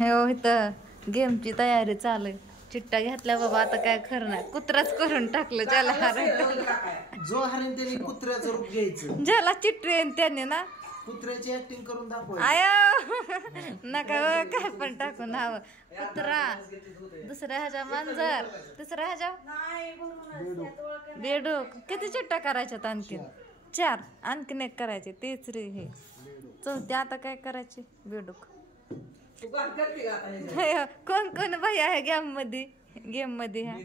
हो इथं गेमची तयारी चालू आहे. चिट्टा घेतल्या बाबा आता काय खरं नाही. कुत्राच करून टाकलं ज्याला जो हरेन त्याने कुत्र्याचं रूप घ्यायचं. ज्याला चिट्टी त्याने ना कुत्र्याची ऍक्टिंग करून दाखव. आय नका काय पण टाकून हवं. कुत्रा दुसऱ्या ह्याच्या मांजर तिसऱ्या ह्याच्या बेडूक. किती चिट्टा करायच्यात आणखीन 4 आणखीन एक करायचे. तिसरी हे चौथी आता काय करायची बेडूक. कोण कोण भाई आहे गेम मध्ये नाही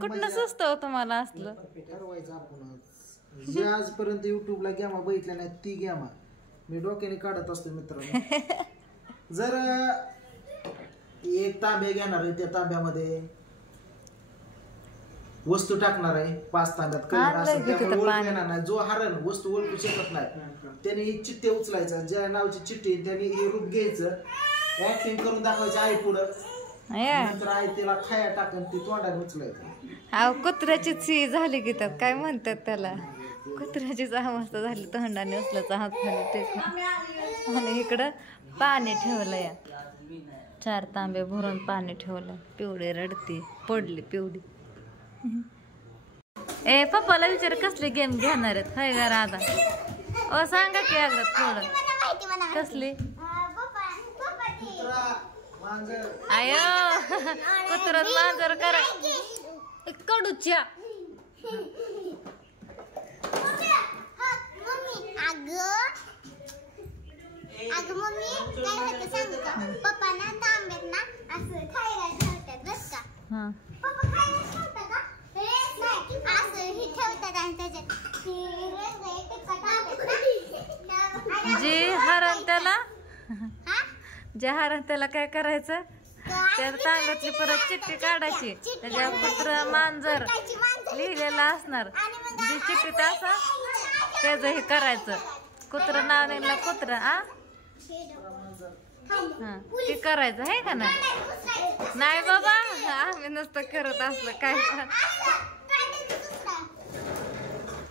कुठनं सुचत तुम्हाला असलं. ठरवायचं आपण जे आजपर्यंत युट्यूबला गेमा बघितल्या नाही ती गेमा मी डोक्याने काढत असतो मित्रांनो. जर एक तांबे घेणार आहे त्या तांब्यामध्ये वस्तू टाकणार आहे 5 तांब्यात कलर असं त्यामुळे ओळखणार नाही. जो हरण वस्तू ओळखू शकत नाही त्याने ही चिठ्ठी उचलायचं. ज्या नावाची चिठ्ठी त्याने हे रूप घ्यायचं ऍक्टिंग करून दाखवायचं आई पुढं. नंतर आई त्याला खाया टाकून ती तोंडाने उचलायचं. कुत्र्याची ची झाली की त्यात काय म्हणतात त्याला कुत्र्याचीच अवस्था झाली. तोंडाने उचलायचा हात खाली टेकून. आणि इकडं पाणी ठेवलं या 4 तांबे भरून पाणी ठेवलं. पिवडी रडती पडली पिवडी. ए पप्पाला विचार कसली गेम घेणार आहेत हाय का राधा. ओ सांगा की एकदा थोडं कसली. आयो कुत्रा मांजर करा कडूच्या. अगं मम्मी काय होतं सांगू का. पप्पा ना तांब्यात ना असं खायला ठेवतात बस का. पप्पा खायला ठेवतात का असं हे ठेवतात आणि त्याच्यात जे हरण त्याला काय करायचं त्या तांब्यातली परत चिठ्ठी काढायची. त्याच्या कुत्रा मांजर लिहिलेला असणार. जी चिठ्ठीत असं त्याचं हे करायचं. कुत्रा नाव निघाला कुत्रा ते करायचं आहे का नाही बाबा. आम्ही नसतं करत असलं काय.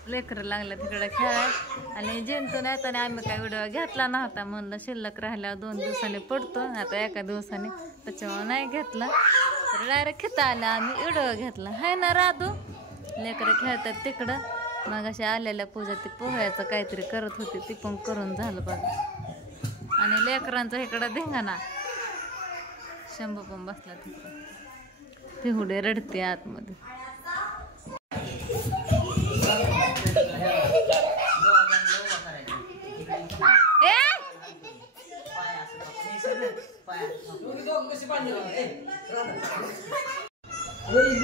लेकरं लागलं तिकडे खेळाय आणि जिंतून येताना आम्ही काय व्हिडिओ घेतला नव्हता. म्हणलं शिल्लक राहिल्यावर 2 दिवसांनी पडतो आता एका दिवसाने त्याच्यामुळे नाही घेतला. तर डायरेक्ट खेळता आला आम्ही व्हिडिओ घेतला हाय ना राधू. लेकरं खेळतात तिकडं. मग अशी आलेल्या पूजा ती पोह्याचं काहीतरी करत होती ती पण करून झालं बघा. आणि लेकरांचा इकडं धिंगाणा. शंभू पण बसला तिकडं पिहुडे रडते आतमध्ये.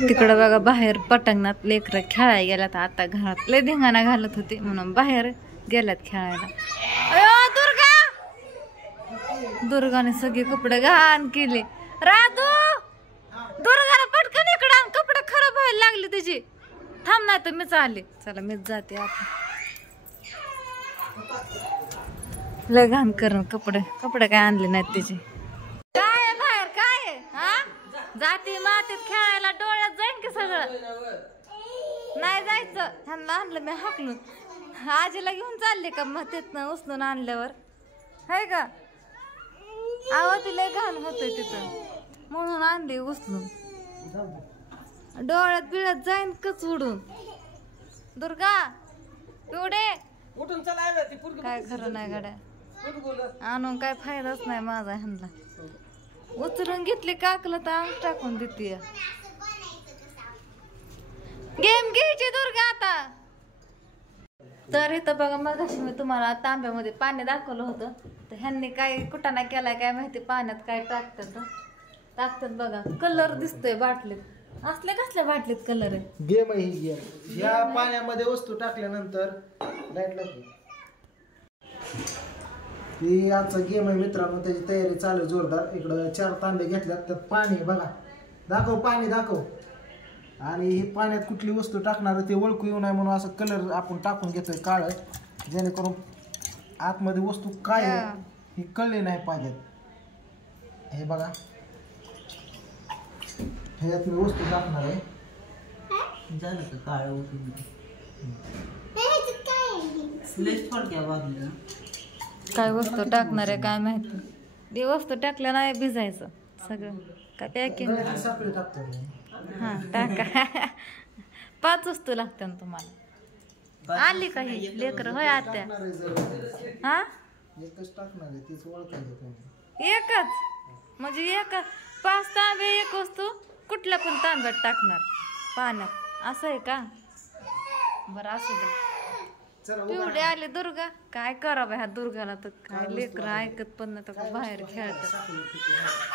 तिकडं बघा बाहेर पटांगणात लेकरं खेळायला गेल्यात. आता घरात लय धिंगाणा घालत होती म्हणून बाहेर गेल्यात खेळायला. दुर्गाने सगळे कपडे घाण केले. राधू दुर्गाला पटकन इकडं कपडे खराब व्हायला लागले त्याची. थांब नाही तर मीच आले. चला मीच जाते आता. लय घाण करून कपडे काय आणले नाहीत त्याचे. काय बाहेर काय जाती मातीत खेळायला डोळ्यात जाईन की सगळं. नाही जायचं. त्यांना आणलं मी हाकलून. आजीला घेऊन चालले का मग तिथनं उचलून आणल्यावर हाय का. आवा तिला घाण होतंय तिथं म्हणून आणली उचलून. डोळ्यात बिळ्यात जाईन कच उडून. दुर्गा पिवडे काय खरं नाही गाड्या आणून काय फायदाच नाही माझा ह्यांना. उचलून घेतली काकलं तर अंग टाकून देते. गेम घ्यायची दुर्गा आता. तर इथं बघा मगाशी मी तुम्हाला तांब्यामध्ये पाणी दाखवलं होतं. तर ह्यांनी काय कुटाणा केलाय काय माहिती. पाण्यात काय टाकतात बघा. कलर दिसतोय बाटलीत. असल्या कसल्या बाटलीत कलर आहे. गेम आहे ही गेम. या पाण्यामध्ये वस्तू टाकल्यानंतर लाईट लागते. ही आजचा गेम आहे मित्रांनो. त्याची तयारी चालू जोरदार. इकडं 4 तांबे घेतल्यात त्यात पाणी बघा. दाखव पाणी दाखव. आणि ही पाण्यात कुठली वस्तू टाकणार ते ओळखू येऊ नये म्हणून असं कलर आपण टाकून घेतोय काळं. जेणेकरून आतमध्ये वस्तू काय ही कळली नाही पाहिजे. हे बघा ह्यात मी वस्तू टाकणार आहे. झालं का काळं काय वस्तू टाकणार आहे काय माहिती. ते वस्तू टाकल्या नाही भिजायचं सगळं का पॅकिंग. गळ्यातली साखळी टाकतो मी. हा टाका. 5 वस्तू लागतात तुम्हाला. आली का ही लेकर होय आत्या? टाकणार आहे जरा. हा एकच टाकणार आहे तीच ओळखायचं तुम्ही. एकच म्हणजे एका 5 तांबे एक वस्तू कुठल्या पण तांब्यात टाकणार पाण्यात असं आहे का? बरं असू दे. चला पिवडे आले दुर्गा काय करावं ह्या दुर्गाला तर काय लेकर ऐकत पण नाही तर बाहेर खेळतात.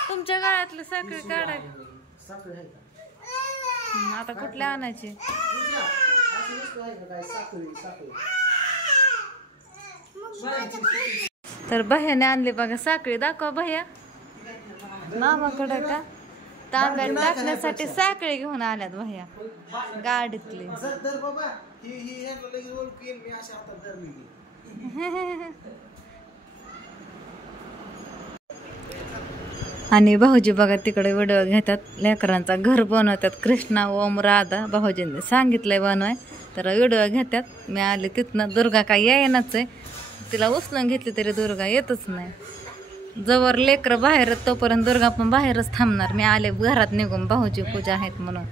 तुमच्या गळ्यातली साखळी काढाय साखळी आहे का? आता कुठल्या आणायची? पूजा, अशी वस्तू आहे का काय? साखळी साखळी. तर भैयाने आणली बघा साखळी. दाखवा भैया. मामाकडे का तांब्यात टाकण्यासाठी साखळी घेऊन आल्यात भैया गाडीतली. तर बाबा ही ह्याला लगेच ओळखू येईल मी अशा हातात धरलेली. आणि भाऊजी बघा तिकडे व्हिडिओ घेतात लेकरांचा घर बनवतात. कृष्णा ओम राधा भाऊजींनी सांगितलंय बनवाय तर व्हिडिओ घेतात. मी आले तिथनं. दुर्गा काय येईनाच आहे. तिला उचलून घेतली तरी दुर्गा येतच नाही. जवळ लेकरं बाहेर तोपर्यंत दुर्गा पण बाहेरच थांबणार. मी आले घरात निघून भाऊजी पूजा आहेत म्हणून.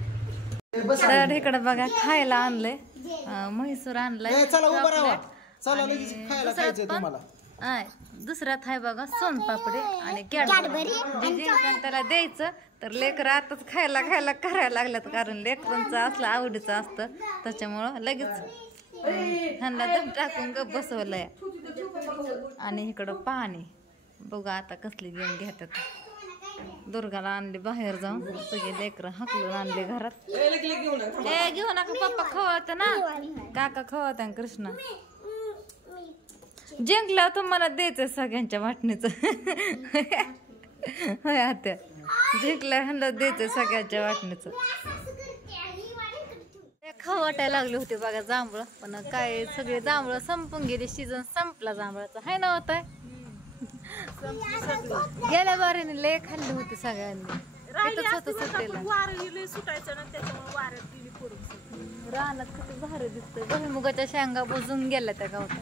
तर इकडे बघा खायला आणलंय. म्हैसूर आणलाय. चला उभा राहा. चला लगेच खायला खायचंय तुम्हाला. दुसऱ्यात आहे बघा सोनपापडी आणि कॅडबरी. त्याला द्यायचं तर लेकर आताच खायला करायला लागल्यात कारण लेकरांचं असलं आवडीचं असतं त्याच्यामुळं लगेच ह्यांना दम टाकून गप बसवलंय. आणि इकडं पाणी बघा आता कसली गेम घेतात. दुर्गाला आणली बाहेर जाऊन सगळे लेकरं हाकलून आणले घरात. ए घेऊ नका पप्पा खवळत ना काका खवळत कृष्णा. जिंकला तुम्हाला द्यायचं सगळ्यांच्या वाटणीचं. होय आत्या जिंकला ह्यांना द्यायचं सगळ्यांच्या वाटणीचं. खाऊ वाटायला लागले होते बघा जांभळं पण काय सगळे जांभळं संपून गेले. सीझन संपला जांभळाचा हाय ना होत. गेल्या बारीने लय खाल्ली होती सगळ्यांनी. रानात किती भारी दिसतंय. भुईमुगाच्या शेंगा बुजून गेल्या त्या गावात.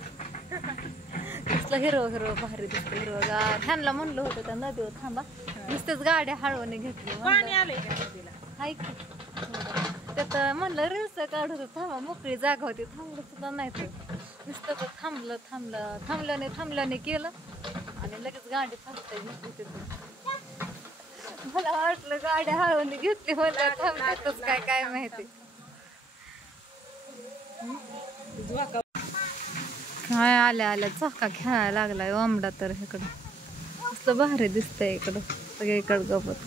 कसलं हिरवं भारी दिसतं हिरवगार. ह्यांना म्हणलं होतं त्या नदीवर थांबा नुसतेच गाड्या हळवणे घेतली. हाय की त्यात म्हणलं रील्स काढू थांबा मोकळी जागा होती. थांबलं सुद्धा नाही ते नुसतं थांबल्याने केलं आणि लगेच गाडी फसते घेतली तिथून. मला वाटलं गाड्या हळवणे घेतली म्हणलं थांबल्यातच काय माहिती. काय आल्या चक्का खेळायला लागलाय ओमडा तर इकडं. असलं भारी दिसतंय इकडं सगळीकडं गवत.